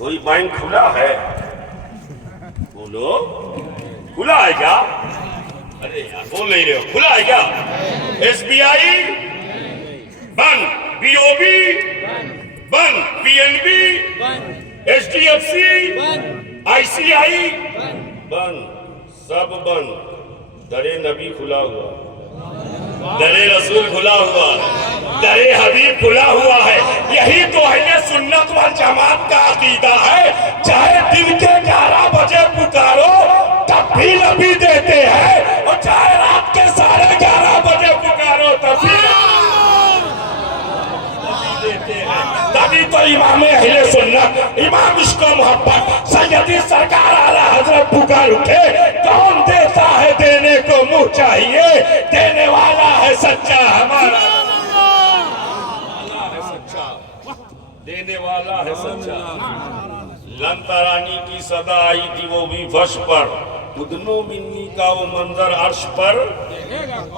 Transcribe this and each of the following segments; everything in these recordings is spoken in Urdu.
کوئی بینک کھلا ہے؟ بولو کھلا ہے کیا؟ ارے یار بول نہیں رہے ہو، کھلا ہے کیا؟ ایس بی آئی بند، بی او بی بند، P N B, H D F C, I C I بند، سب بند۔ در نبی کھلا ہوا، در رسول کھلا ہوا ہے، در حبیب کھلا ہوا ہے۔ یہی تو اہل سنت والجماعت کا عقیدہ ہے، چاہے دن کے 11 بجے پکارو تب بھی نبی دیتے ہیں، اور چاہے رات کے 11:30 بجے پکارو تب بھی نبی دیتے ہیں۔ تبھی تو امام اہل سنت، امام عشق و محبت سیدی سرکار اعلیٰ حضرت پکار اٹھے، کون دیتا ہے دینے کو منہ چاہیے، دینے والا ہے سچا ہمارا، دینے والا ہے سچا۔ لن ترانی کی صدا آئی تھی وہ بھی فرش پر، ادنو منی کا وہ منظر عرش پر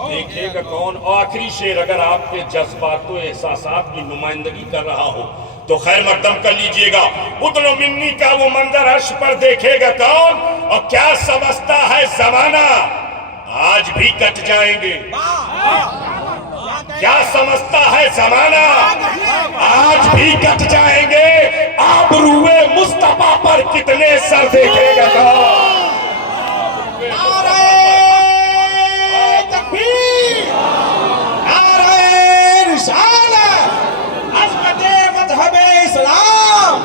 دیکھے گا کون۔ آخری شعر اگر آپ کے جذبات و احساسات کی نمائندگی کر رہا ہو تو خیر مقدم کر لیجئے گا۔ ادنو منی کا وہ منظر عرش پر دیکھے گا کون، اور کیا سمجھتا ہے زمانہ آج بھی کٹ جائیں گے، کیا سمجھتا ہے زمانہ آج بھی کٹ جائیں گے، آبروئے مصطفیٰ پر کتنے سر دیکھے گا کون۔ نعرہ تکبیر، نعرہ رسالت، عظمت مذہب اسلام۔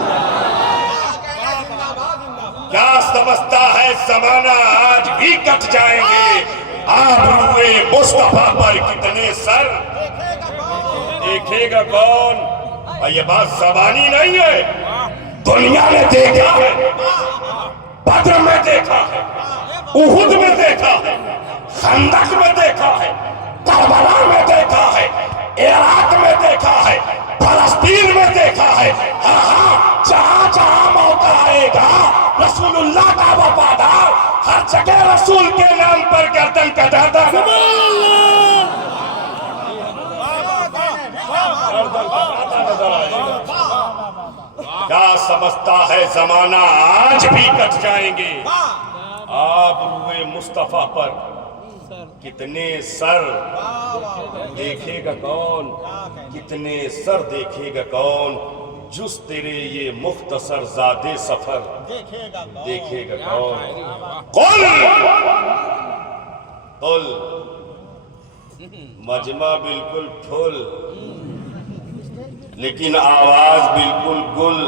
کیا سمجھتا ہے زمانہ آج بھی کٹ جائیں گے، آبروئے مصطفیٰ پر کتنے سر دیکھے گا کون۔ اور یہ بات زبانی نہیں ہے، دنیا نے دیکھا ہے، بدر میں دیکھا ہے، احد میں دیکھا ہے، خندق میں دیکھا ہے، کربلا میں دیکھا ہے، عراق میں دیکھا ہے، فلسطین میں دیکھا ہے۔ ہاں جہاں جہاں موقع آئے گا رسول اللہ کا وفادار ہر جگہ رسول کے نام پر گردن کٹاتا نظر آئے گا۔ کیا سمجھتا ہے زمانہ آج بھی کٹ جائیں گے، آبروئے مصطفیٰ پر کتنے سر دیکھے گا کون، کتنے سر دیکھے گا کون، جس تیرے یہ مختصر زادِ سفر دیکھے گا کون۔ قل قل مجمع بالکل پھول لیکن آواز بالکل گل،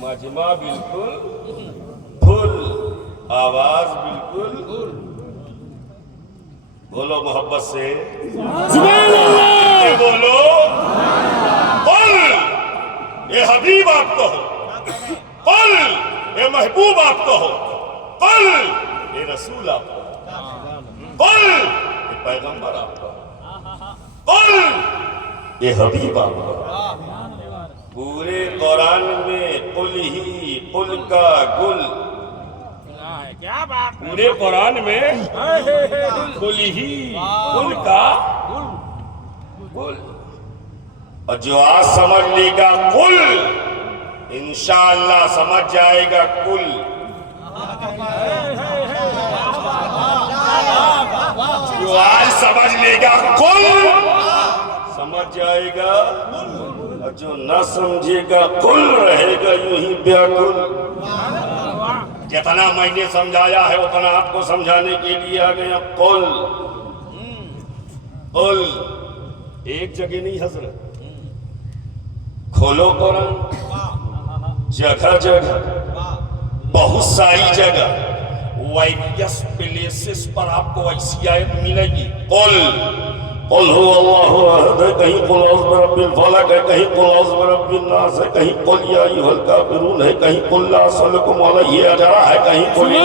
مجمع بالکل پھول آواز بالکل۔ بولو محبت سے سبحان اللہ، بولو قل، اے حبیب آپ کہو، قل اے محبوب آپ کہو، قل اے رسول آپ کہو، قل اے پیغمبر آپ کہو، قل اے حبیب آپ کہو۔ پورے قرآن میں قل ہی قل کا گل، پورے قرآن میں قل ہی قل کا قل، اور جو آج سمجھ لے گا قل انشاءاللہ سمجھ جائے گا کل۔ جو آج سمجھ لے گا قل سمجھ جائے گا، اور جو نہ سمجھے گا قل رہے گا یوں ہی بیاکل۔ جتنا میں نے سمجھایا ہے اتنا آپ کو سمجھانے کے لیے آ گیا۔ قل قل ایک جگہ نہیں حضرت، کھولو قرآن جگہ جگہ، بہت ساری جگہ، ویریس پلیسز پر آپ کو ایسی آیت ملے گی۔ قل قل هو اللہ احد ہے، کہیں قل اعوذ برب الفلق ہے، کہیں قل اعوذ برب الناس ہے، کہیں قل یا ایھا الکافرون ہے، کہیں قل لا اسألکم علیہ اجرا ہے، کہیں قل ہے،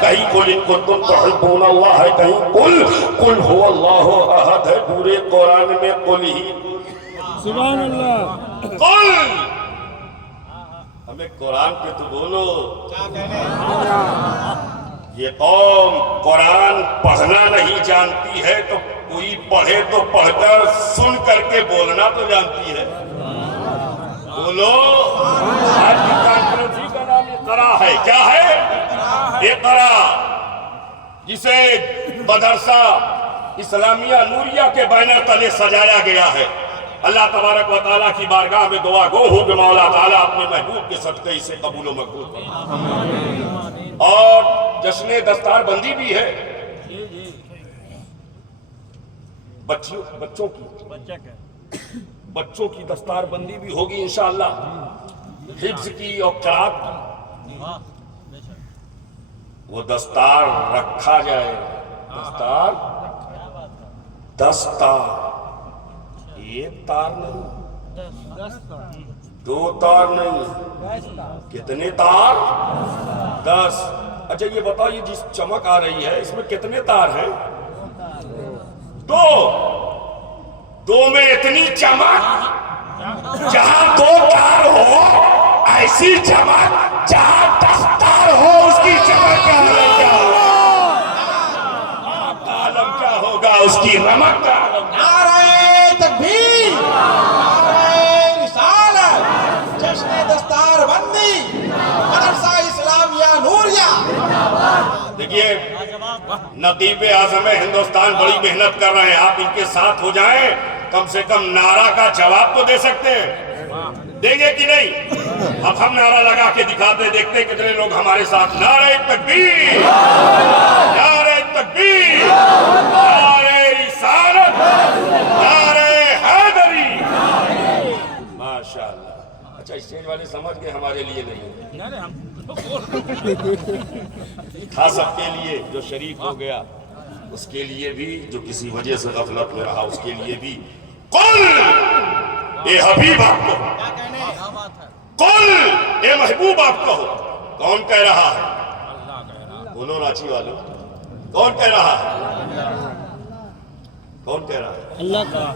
کہیں قل ان کنتم تحبون اللہ ہے، کہیں قل هو اللہ احد ہے۔ پورے قرآن میں قل ہی سبحان اللہ، قل۔ ہمیں قرآن پہ تو بولو۔ یہ قوم قرآن پڑھنا نہیں جانتی ہے تو کوئی پڑھے تو پڑھ کر سن کر کے بولنا تو جانتی ہے۔ بولو آج کی کانفرنس کا نام اقرا ہے. کیا ہے؟ اقرا، جسے مدرسہ اسلامیہ نوریہ کے بینر تلے سجایا گیا ہے. اللہ تبارک و تعالیٰ کی بارگاہ میں دعا گو ہوں کہ مولا تعالیٰ اپنے محبوب کے صدقے اسے قبول و مقبول فرمائے. اور جشن دستار بندی بھی ہے بچوں کی دستار بندی بھی ہوگی انشاءاللہ. حفظ کی اور قرات کی وہ دستار رکھا جائے. دستار ایک تار نہیں، دو تار نہیں، کتنے تار؟ 10. اچھا یہ بتاؤ، یہ جس چمک آ رہی ہے اس میں کتنے تار ہیں؟ 2. 2 میں اتنی چمک، جہاں 2 تار ہو ایسی چمک، جہاں 10 تار ہو اس کی چمک کا عالم کیا ہوگا، اس کی رمق کا عالم. نعرہ تکبیر، نعرہ رسالت، جشن دستار بندی، مدرسہ اسلامیہ نوریہ. دیکھیے نقیب اعظم ہندوستان بڑی محنت کر رہے ہیں، آپ ان کے ساتھ ہو جائیں، کم سے کم نعرہ کا جواب تو دے سکتے ہیں. دیں گے کہ نہیں؟ اب ہم نعرہ لگا کے دکھاتے، دیکھتے کتنے لوگ ہمارے ساتھ. نعرہ تکبیر، نعرہ تکبیر، نعرہ رسالت، نعرہ حیدری. ماشاءاللہ. اچھا اسٹیج والے سمجھ گئے ہمارے لیے نہیں، تھا سب کے لیے. جو شریک ہو گیا اس کے لیے بھی، جو کسی وجہ سے غفلت میں رہا اس کے لیے بھی. قل اے حبیب آپ کہو، قل اے محبوب آپ کہو. کون کہہ رہا ہے؟ بولو راچی والوں، کون کہہ رہا ہے؟ کون کہہ رہا ہے؟ اللہ کا.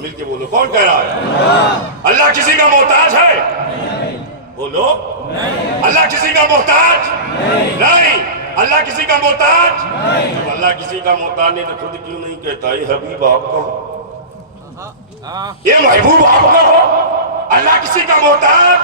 مل کے بولو، کون کہہ رہا ہے؟ اللہ کسی کا محتاج ہے؟ بولو. اللہ کسی کا محتاج نہیں. اللہ کسی کا محتاج. جب اللہ کسی کا محتاج نہیں تو خود کیوں نہیں کہتا اے حبیب آپ کہو، یہ محبوب آپ کہو؟ اللہ کسی کا محتاج،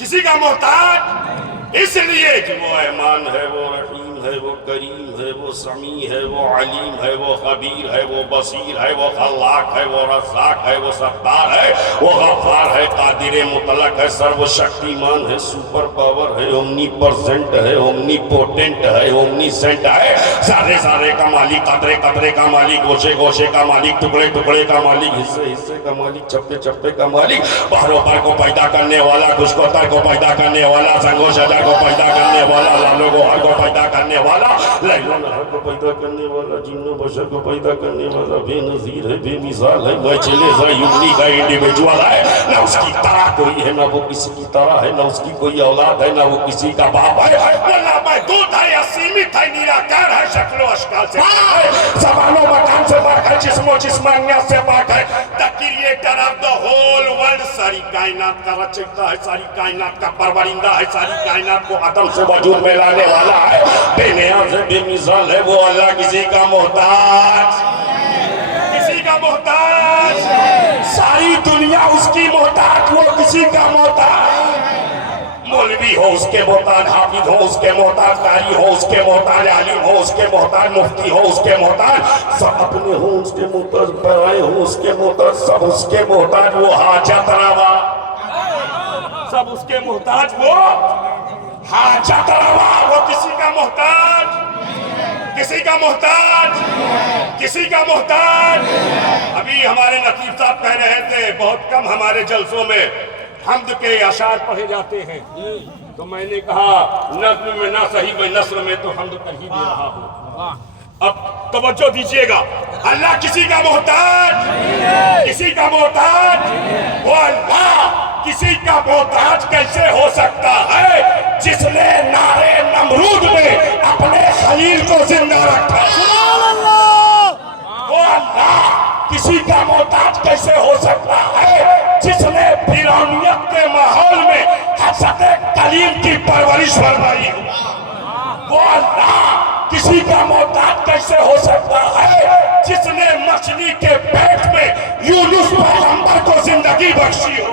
کسی کا محتاج اس لیے کہ وہ احمان ہے، وہ رحیم ہے، وہ کریم ہے، وہ سمیع ہے، وہ علیم ہے، وہ خبیر ہے، وہ بصیر ہے، وہ خلاق ہے، وہ رزاق ہے، وہ ستار ہے، وہ غفار ہے، قادر مطلق ہے، سرو شکتیمان ہے، سپر پاور ہے، اومنی پرزنٹ ہے، اومنی پوٹنٹ ہے، اومنی سینٹ ہے، سارے سارے کا مالک، قطرے قطرے کا مالک، گوشے گوشے کا مالک، ٹکڑے ٹکڑے کا مالک، حصے حصے کا مالک، چپے چپے کا مالک، بحر و بر کو پیدا کرنے والا، خشک و تر کو پیدا کرنے والا، سنگ و شجر کو پیدا کرنے والا، لال و گوہر کو پیدا کرنے والا، لیل و نہار کو پیدا کرنے والا، جن و بشر کو پیدا کرنے والا، بے نظیر ہے، بے مثال ہے، میچلیس ہے، یونیک ہے، انڈیویجول ہے. نہ اس کی طرح کوئی ہے، نہ وہ کسی کی طرح ہے، نہ اس کی کوئی اولاد ہے، نہ وہ کسی کا باپ ہے. وہ لامحدود ہے، اسیمت ہے، نیراکار ہے، شکل و اشکال سے پاک ہے، زبان و مکان سے پاک ہے، جسم و جسمانیت سے پاک ہے. The creator of the whole world، ساری کائنات کا رچیتا ہے، ساری کائنات کا پرورندہ ہے، ساری کائنات کو عدم سے وجود میں لانے والا ہے، بے نیاز ہے، بے مثال ہے. وہ اللہ کسی کا محتاج، کسی کا محتاج. ساری دنیا اس کی محتاج، وہ کسی کا محتاج. مولوی ہو اس کے محتاج، حافظ ہو اس کے محتاج، قاری ہو اس کے محتاج، عالم ہو اس کے محتاج، مفتی ہو اس کے محتاج، سب اپنے ہو اس کے محتاج، پرائے ہو اس کے محتاج، سب اس کے محتاج. وہ حاجت روا، سب اس کے محتاج، وہ حاجت روا. وہ کسی کا محتاج، کسی کا محتاج، کسی کا محتاج. ابھی ہمارے نقیب صاحب کہہ رہے تھے بہت کم ہمارے جلسوں میں حمد کے اشعار پڑھے جاتے ہیں، تو میں نے کہا نظم میں نہ صحیح میں نثر میں تو حمد کر ہی دے رہا ہوں. اب توجہ دیجئے گا، اللہ کسی کا محتاج، کسی کا محتاج. وہ اللہ کسی کا محتاج کیسے ہو سکتا ہے جس نے نارے نمرود میں اپنے خلیل کو زندہ رکھا؟ سبحان اللہ. وہ اللہ کسی کا محتاج کیسے ہو سکتا ہے جس نے فرعونیت کے ماحول میں حضرت کلیم کی پرورش فرمائی؟ وہ اللہ کسی کا محتاج کیسے ہو سکتا ہے جس نے مچھلی کے پیٹ میں یونس پیغمبر کو زندگی بخشی ہو؟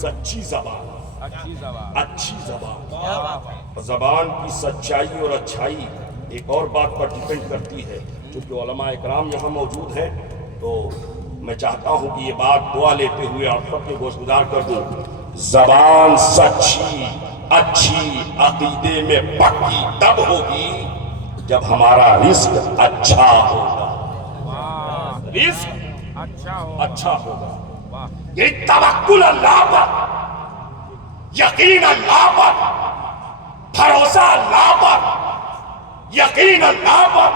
سچی زبان، اچھی زبان. زبان کی سچائی اور اچھائی ایک اور بات پر ڈیپینڈ کرتی ہے. چونکہ علماء اکرام یہاں موجود ہیں تو میں چاہتا ہوں کہ یہ بات دعا لیتے ہوئے آپ سب کے گوش گزار کر دوں. زبان سچی اچھی عقیدے میں پکی تب ہوگی جب ہمارا رزق اچھا ہوگا. رزق اچھا ہوگا. یہ توکل اللہ پر، یقین اللہ پر، بھروسہ اللہ پر، یقین اللہ پر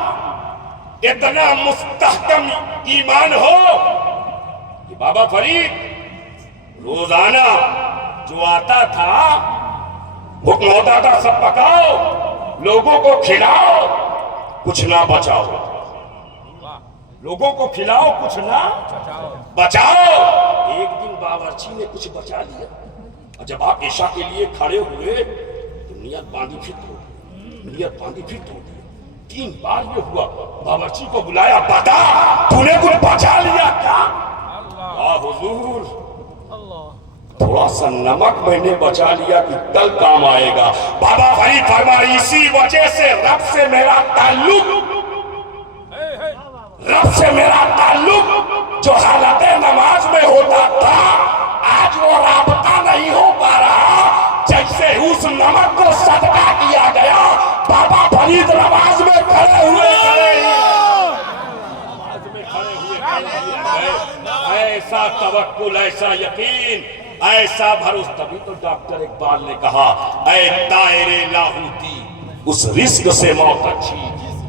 اتنا مستحکم ایمان ہو کہ بابا فرید روزانہ جو آتا تھا حکم ہوتا تھا سب پکاؤ، لوگوں کو کھلاؤ، کچھ نہ بچاؤ. لوگوں کو کھلاؤ، کچھ نہ بچاؤ. ایک دن باورچی نے کچھ بچا لیا اور جب آپ عشاء کے لیے کھڑے ہوئے تو نیت باندھی پھر تو 3 بار یہ ہوا. باورچی کو بلایا، بتا تو نے کچھ بچا لیا کیا؟ حضور تھوڑا سا نمک میں نے بچا لیا کہ کل کام آئے گا. بابا فرید فرمائی اسی وجہ سے رب سے میرا تعلق جو حالت نماز میں ہوتا تھا آج وہ رابطہ نہیں ہو پا رہا. جیسے اس نمک کو صدقہ کیا گیا بابا فرید نماز میں کھڑے ہوئے ایسا توکل، ایسا یقین، ایسا بھروسہ. تبھی تو ڈاکٹر اقبال نے کہا اے دائرے لاہوتی اس رزق سے موت اچھی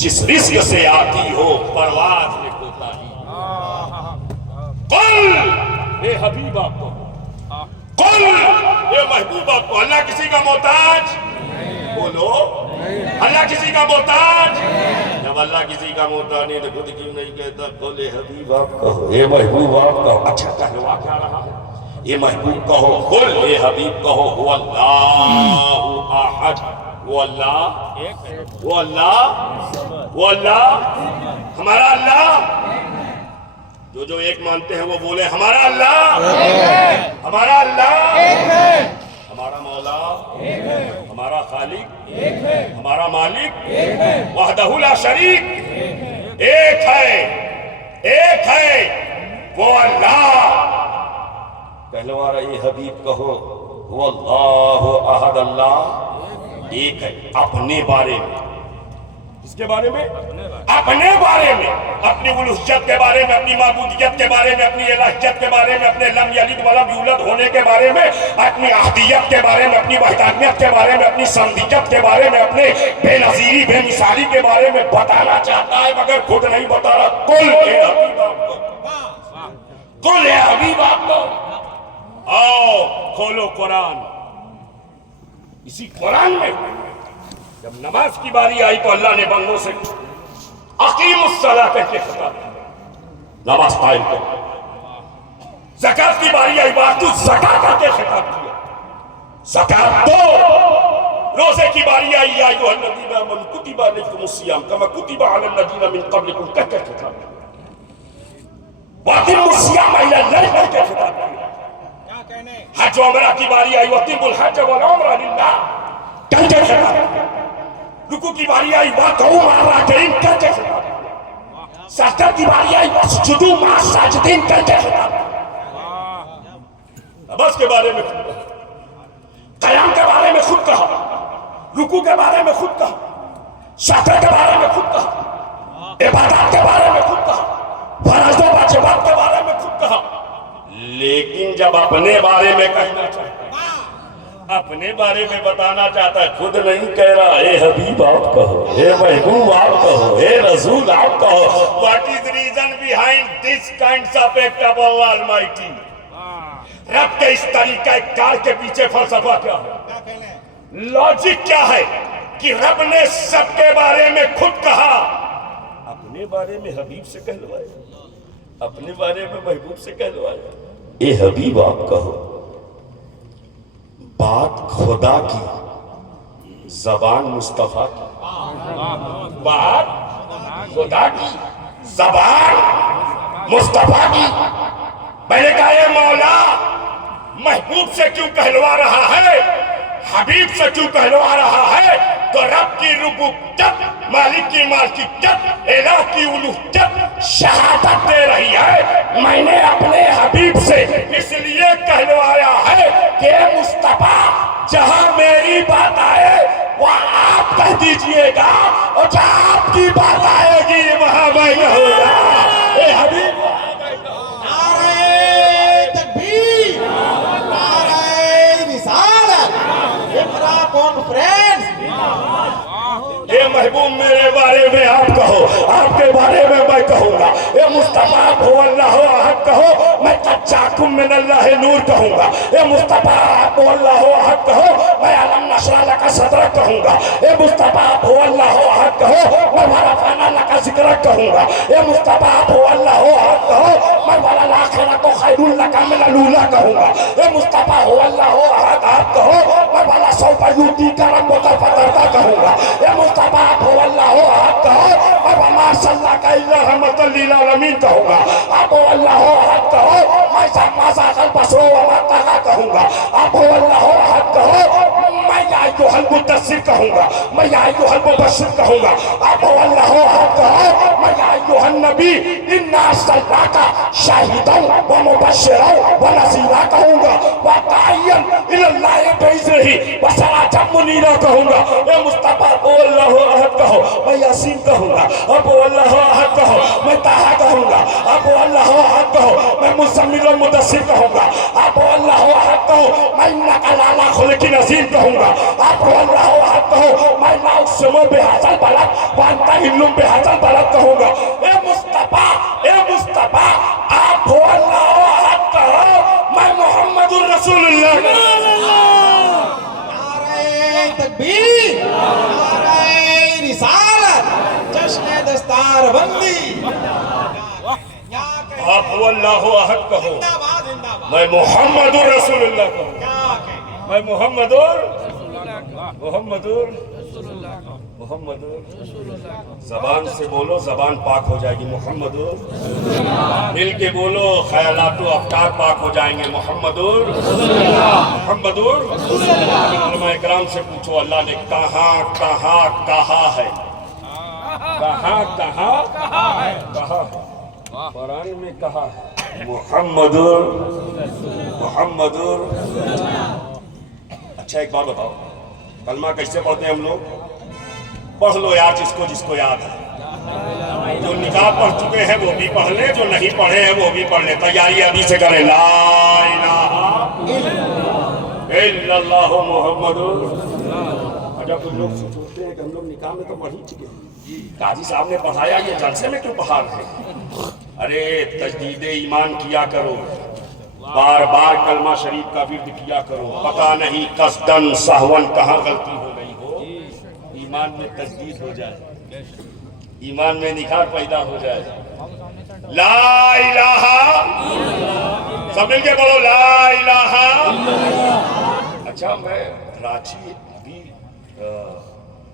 جس رزق سے آتی ہو پرواز میں کوتاہی. قل اے حبیب آپ کو، قل اے محبوب آپ کو. اللہ کسی کا محتاج؟ بولو اللہ کسی کا محتاج؟ جب اللہ کسی کا محتاج نہیں تو خود کیوں نہیں کہتا قل اے حبیب آپ کہو، اے محبوب آپ کہو. اچھا کہلوا کیا رہا ہے؟ اے محبوب کہو، قل اے حبیب کہو هو اللہ احد. وہ اللہ ہمارا اللہ. جو ایک مانتے ہیں وہ بولے ہمارا اللہ، ہمارا اللہ، ہمارا مولا، ہمارا خالق، ہمارا مالک وحدہ لا شریک ایک ہے وہ اللہ. پہلوار اے حبیب کہو وہ اللہ احد. اللہ ایک ہے اپنے بارے میں. کس کے بارے میں؟ اپنے بارے میں، اپنی الوہیت کے بارے میں، اپنی معبودیت کے بارے میں، اپنی الہیت کے بارے میں، اپنے لم یلد ولم یولد ہونے کے بارے میں، اپنی احدیت کے بارے میں، اپنی وحدانیت کے بارے میں، اپنی سمدیت کے بارے میں، اپنے بے نظیری بے مثالی کے بارے میں بتانا چاہتا ہے مگر خود نہیں بتا رہا. قل اے حبیب آپ کو، قل اے حبیب آپ کو. آؤ کھولو قرآن. اسی قرآن میں جب نماز کی باری آئی تو اللہ نے بندوں سے اقیم الصلاۃ کہہ کے خطاب کیا، نماز قائم کرو. زکات کی باری آئی وآتوا الزکاۃ کہہ کے خطاب کیا، زکات دو. روزے کی باری آئی یا ایھا الذین آمنوا کتب علیکم الصیام کما کتب علی الذین من قبلکم کہہ کے خطاب کیا، واتموا الصیام الی اللیل کہہ کے خطاب کیا. حج و عمرہ کی باری آئی وَأَتِمُّوا الْحَجَّ وَالْعُمْرَةَ لِلَّهِ کہہ کے خطاب کیا. رکوع کی باری آئی وَارْكَعُوا مَعَ الرَّاكِعِينَ کہہ کے خطاب کیا. سجدہ کی باری آئی وَاسْجُدُوا مَعَ السَّاجِدِينَ کہہ کے خطاب کیا. نماز کے بارے میں خود کہا، قیام کے بارے میں خود کہا، رکوع کے بارے میں خود کہا، سجدہ کے بارے میں خود کہا، عبادات کے بارے میں خود کہا، فرائض و واجبات کے بارے میں خود کہا. لیکن جب اپنے بارے میں کہنا چاہتا ہے، اپنے بارے میں بتانا چاہتا ہے، خود نہیں کہہ رہا اے حبیب آپ کہو، اے محبوب آپ کہو، اے رسول آپ کہو. What is the reason behind this kinds of act of Allah Almighty؟ رب کے اس طریقہ کار کے پیچھے فلسفہ کیا ہے؟ لاجک کیا ہے کہ رب نے سب کے بارے میں خود کہا، اپنے بارے میں حبیب سے کہلوایا، اپنے بارے میں محبوب سے کہلوایا اے حبیب آپ کہو. بات خدا کی، زبان مصطفیٰ کی. بات خدا کی، زبان مصطفیٰ کی. میں نے کہا اے مولا محبوب سے کیوں کہلوا رہا ہے، حبیب سے کیوں کہلوا رہا ہے؟ تو رب کی ربوبیت، مالک کی مالکیت، الہ کی الوہیت شہادت دے رہی ہے میں نے اپنے حبیب سے اس لیے کہلوایا ہے کہ مصطفیٰ جہاں میری بات آئے وہاں آپ کہہ دیجئے گا، اور جہاں آپ کی بات آئے گی وہاں میں کہوں گا اے حبیب۔ نعرہ تکبیر، نعرہ رسالت، اقرا کانفرنس۔ اے محبوب میرے بارے میں آپ کہو، آپ کے بارے میں میں کہوں گا، اے مصطفیٰ آپ ہو اللہ احد کہو، میں قد جاکم من اللہ نور کہوں گا، اے مصطفیٰ آپ ہو اللہ احد کہو، میں علم نشرح لک صدرک کہوں گا، اے مصطفیٰ آپ ہو اللہ احد کہو، میں ورفعنا لک ذکرک کہوں گا، اے مصطفیٰ آپ ہو اللہ احد کہو، میں وللآخرۃ خیر لک من الاولی کہوں گا، اے مصطفیٰ ہو اللہ احد آپ کہو، میں ولسوف یعطیک ربک فترضی کہوں گا، اے مصطفیٰ آپ ہو اللہ احد کہو، میں وما ارسلناک الا رحمۃ للعالمین کہوں گا، آپ ہو اللہ احد کہو، میں ما زاغ البصر وما طغی کہوں گا، آپ ہو اللہ احد کہو، میں یا ایھا المدثر کہوں گا، میں یا ایھا المبشر کہوں گا، آپ ہو اللہ احد کہو، میں یا ایھا النبی انا ارسلناک شاہدا ومبشرا ونذیرا کہوں گا، وداعیا الی اللہ باذنہ وسراجا منیرا کہوں گا، اے مصطفیٰ آپ ہو اللہ احد کہو، میں یاسین کہوں گا، آپ ہو اللہ احد کہو، میں طٰہٰ کہوں گا، آپ ہو اللہ احد کہو، میں مزمل المدثر کہوں گا، آپ ہو اللہ احد کہو، میں انک لعلی خلق عظیم کہوں گا، آپ ہو اللہ احد کہو، میں لا اقسم بہذا البلد وانت حل بہذا البلد کہوں گا، اے مصطفیٰ آپ ہو اللہ احد کہو، میں محمد الرسول اللہ نعرہ تکبیر، نعرہ رسالت، جشن دستار بندی۔ آپ ہو اللہ احد کہو، زندہ باد، زندہ باد۔ میں محمد الرسول اللہ کہوں، کیا کہنے؟ میں محمد زبان سے بولو زبان پاک ہو جائے گی، محمد دل کے بولو خیالات و افکار پاک ہو جائیں گے، محمد علماء اکرام سے پوچھو اللہ نے کہاں کہاں کہا ہے، کہاں کہاں کہا ہے، قرآن میں کہا ہے محمد۔ اچھا ایک بات بتاؤ، کلمہ کیسے پڑھتے ہیں ہم لوگ؟ پڑھ لو یار جس کو یاد ہے، جو نکاح پڑھ چکے ہیں وہ بھی پڑھ لیں، جو نہیں پڑھے ہیں وہ بھی پڑھ لیں، تیاری ابھی سے کریں، لا الہ الا اللہ محمد۔ اچھا کچھ لوگ سوچتے ہیں کہ ہم لوگ نکاح میں تو پڑھ ہی چکے ہیں، قاضی صاحب نے پڑھایا، یہ جلسے میں کیوں پڑھا رہے ہیں؟ ارے تجدید ایمان کیا کرو، بار بار کلمہ شریف کا ورد کیا کرو، پتہ نہیں قصدن سہون کہاں غلطی ہو گئی ہو، ایمان میں تجدید ہو جائے، ایمان میں نکھار پیدا ہو جائے۔ لا الہ، سب مل کے بولو لا الہ۔ اچھا میں کراچی ابھی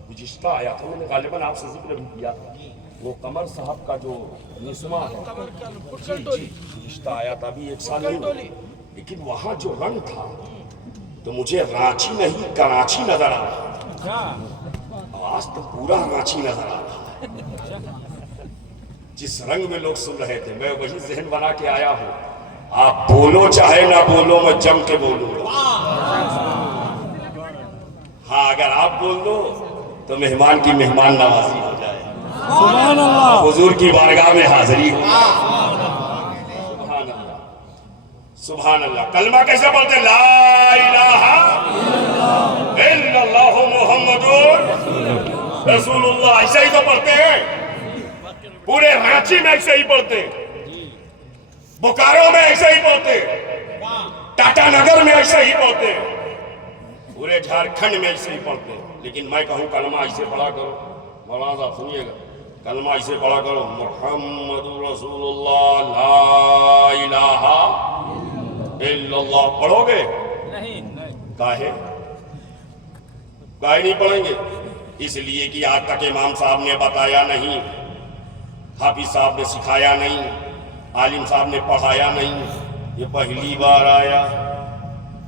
گزشتہ آیا تھا، میں نے غالباً آپ سے ذکر بھی کیا تھا، وہ قمر صاحب کا جو نسواں ہے، جی گزشتہ آیا تھا، ابھی 1 سال نہیں، لیکن وہاں جو رنگ تھا تو مجھے رانچی نہیں کراچی نظر آ رہا، آج تو پورا رانچی نظر آ رہا ہے، جس رنگ میں لوگ سن رہے تھے میں وہی ذہن بنا کے آیا ہوں، آپ بولو چاہے نہ بولو میں جم کے بولوں گا، ہاں اگر آپ بول دو تو مہمان کی مہمان نوازی ہو جائے، سبحان اللہ، حضور کی بارگاہ میں حاضری ہو، سبحان اللہ۔ کلمہ کیسے پڑھتے ہیں؟ لا الہ الا اللہ محمد رسول اللہ، ایسے ہی تو پڑھتے ہیں، پورے رانچی میں ایسے ہی پڑھتے ہیں، بوکارو میں ایسے ہی پڑھتے ہیں، ٹاٹا نگر میں ایسے ہی پڑھتے ہیں، پورے جھارکھنڈ میں ایسے ہی پڑھتے ہیں، لیکن میں کہوں کلمہ ایسے پڑھا کرو، مولانا صاحب سنیے گا، کلمہ ایسے پڑھا کرو، محمد رسول اللہ لا الہ الا اللہ، پڑھو گے؟ کاہے نہیں پڑھیں گے؟ اس لیے کہ آج تک امام صاحب نے بتایا نہیں، حافظ صاحب نے سکھایا نہیں، عالم صاحب نے پڑھایا نہیں، یہ پہلی بار آیا،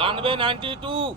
92।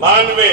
92।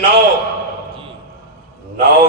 9। 9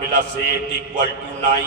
+ 8 = 9।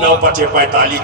9 × 5 = 45,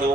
2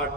8?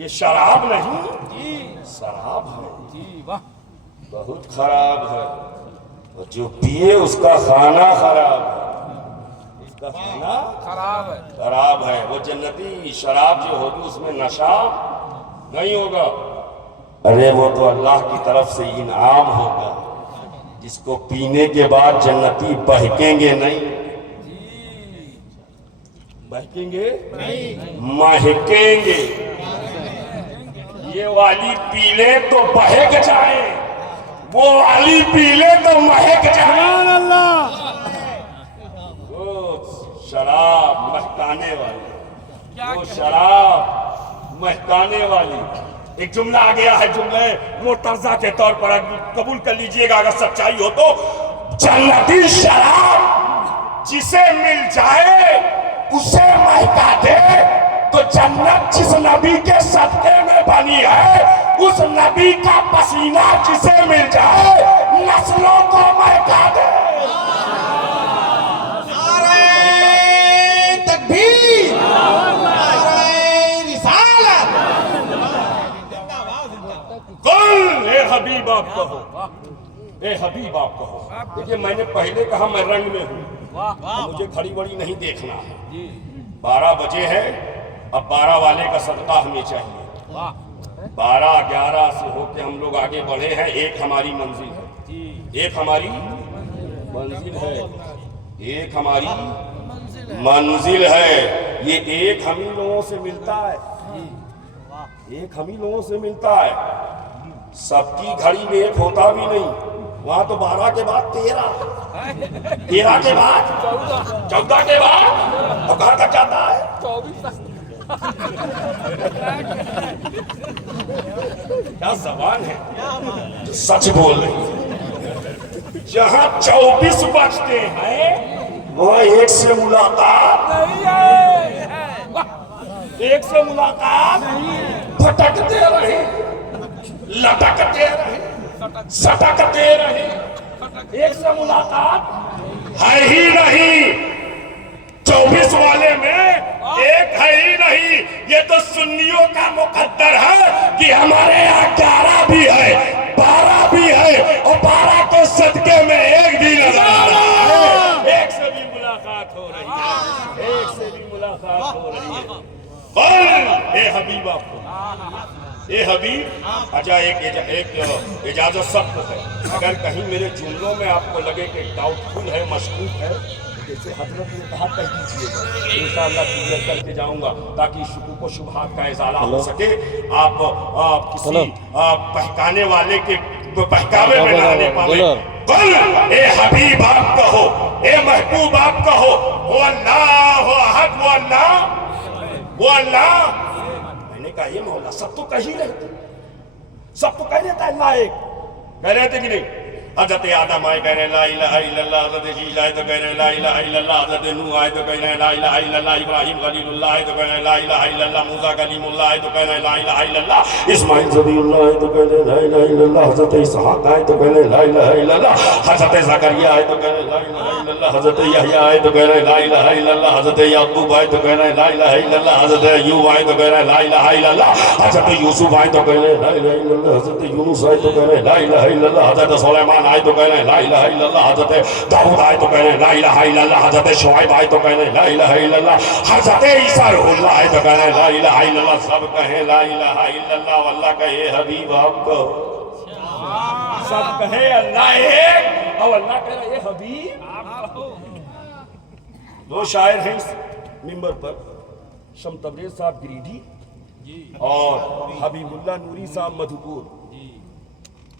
یہ شراب نہیں شراب ہے، جی واہ بہت خراب ہے، اور جو پیے اس کا کھانا خراب ہے، اس کا کھانا خراب ہے خراب ہے۔ وہ جنتی شراب جو ہوگی اس میں نشہ نہیں ہوگا، ارے وہ تو اللہ کی طرف سے انعام ہوگا، جس کو پینے کے بعد جنتی بہکیں گے نہیں، بہکیں گے مہکیں گے۔ یہ والی پی لے تو بہک جائے، وہ والی پی لے تو مہک جائے۔ سبحان اللہ وہ شراب مہکانے والی، وہ شراب مہکانے والی۔ ایک جملہ آ گیا ہے، جملہ مرتضیٰ کے طور پر قبول کر لیجئے گا اگر سچائی ہو تو، جنتی شراب جسے مل جائے اسے مہکا دے تو جنت جس نبی کے صدقے میں بنی ہے، اس نبی کا پسینہ جسے مل جائے نسلوں کو مہکا دے۔ نعرہ تکبیر، نعرہ رسالت۔ قل اے حبیب آپ کہو، اے حبیب آپ کہو۔ دیکھئے میں نے پہلے کہا میں رنگ میں ہوں، مجھے کھڑی بڑی نہیں دیکھنا ہے۔ 12 بجے ہے، اب 12 والے کا صدقہ ہمیں چاہیے۔ 12 11 سے ہو کے ہم لوگ آگے بڑھے ہیں، ایک ہماری منزل ہے، ایک ہماری منزل ہے، ایک ہماری منزل ہے۔ یہ ایک ہم ہی لوگوں سے ملتا ہے، ایک ہم ہی لوگوں سے ملتا ہے۔ سب کی گھڑی میں ایک ہوتا بھی نہیں، وہاں تو 12 کے بعد 13 کے بعد 14 کے بعد، اور کہاں تک جاتا ہے 24 کیا زبان ہے جو سچ بول رہی ہے۔ جہاں 24 بجتے ہیں وہاں ایک سے ملاقات، ایک سے ملاقات، پھٹکتے رہے، لٹکتے رہے، سٹکتے رہے، ایک سے ملاقات ہے ہی نہیں۔ 24 والے میں ایک ہے ہی نہیں۔ یہ تو سنیوں کا مقدر ہے کہ ہمارے یہاں 11 بھی ہے، 12 بھی ہے، اور 12 تو صدقے میں ایک بھی نظر آ رہا ہے۔ ایک سے بھی ملاقات ہو رہی ہے، ایک سے بھی ملاقات ہو رہی ہے۔ قل اے حبیب آپ کو، اے حبیب، اجا ایک اجازت سخت ہے، اگر کہیں میرے جملوں میں آپ کو لگے کہ ڈاؤٹ فل ہے، مشکوک ہے، جیسے حضرت نے کہا کہہ دیجیے گا، انشاءاللہ کلیئر کر کے جاؤں گا تاکہ شکوک و شبہات کا ازالہ ہو سکے۔ آپ کسی بہکانے والے کے بہکاوے میں نہ آنے پاوے۔ قل اے حبیب آپ کہو، اے محبوب آپ کہو، وہ اللہ احد، وہ اللہ، وہ اللہ۔ میں نے کہا یہ مولا سب تو کہہ ہی رہے تھے، سب تو کہہ رہتا ہے اللہ ایک، کہہ رہے تھے کہ نہیں؟ حضرت آدم آئے کہہ رہے لا الہ الا اللہ، حضرت عیسیٰ آئے تو کہہ رہے لا الہ الا اللہ، حضرت نوح آئے تو کہہ رہے لا الہ الا اللہ، ابراہیم خلیل اللہ آئے تو کہہ رہے لا الہ الا اللہ، موسیٰ کلیم اللہ آئے تو کہہ رہے لا الہ الا اللہ، اسماعیل ذبیح اللہ آئے تو کہہ رہے لا الہ الا اللہ، حضرت اسحاق آئے تو کہہ رہے لا الہ الا اللہ، حضرت زکریا آئے تو کہہ رہے لا الہ الا اللہ، حضرت یحییٰ آئے تو کہہ رہے لا الہ الا اللہ، حضرت یعقوب آئے تو کہہ رہے لا الہ الا اللہ، حضرت ایوب آئے تو کہہ رہے لا الہ الا اللہ، حضرت یوسف آئے تو کہہ رہے لا الہ الا اللہ، حضرت یونس آئے تو کہہ رہے لا الہ الا اللہ، حضرت سلیمان آئے تو کہہ رہے لا الہ الا اللہ، حضرت داؤد آئے تو کہہ رہے لا الہ الا اللہ، حضرت شعیب آئے تو کہہ رہے لا الہ الا اللہ، حضرت عیسیٰ روح اللہ آئے تو کہہ رہے لا الہ الا اللہ۔ سب کہیں لا الہ الا اللہ، واللہ کہے حبیب آپ کو، سب کہے اللہ ایک، اور اللہ کہے حبیب آپ کو۔ دو شاعر ہیں اس منبر پر، شم تبریز صاحب گریڈی اور حبیب اللہ نوری صاحب مدھوپور۔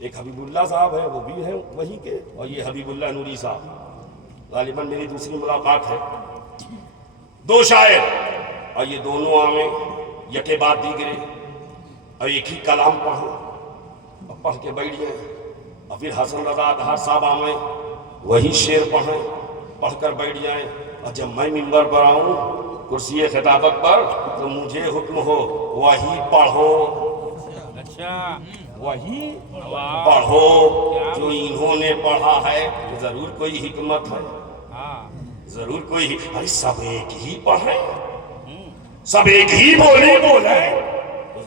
ایک حبیب اللہ صاحب ہے، وہ بھی ہیں وہیں کے، اور یہ حبیب اللہ نوری صاحب، غالباً میری دوسری ملاقات ہے۔ دو شاعر، اور یہ دونوں آمیں یکے بعد دیگرے، اور ایک ہی کلام پڑھیں اور پڑھ کے بیٹھ جائیں، اور پھر حسن رضا اطہر صاحب آمیں وہی شعر پڑھیں، پڑھ کر بیٹھ جائیں، اور جب میں منبر پر آؤں کرسی خطابت پر تو مجھے حکم ہو وہی پڑھو، وہی پڑھو جو انہوں نے پڑھا ہے۔ ضرور کوئی حکمت ہے، ضرور کوئی، ارے سب ایک ہی پڑھیں، سب ایک ہی بولی بولیں،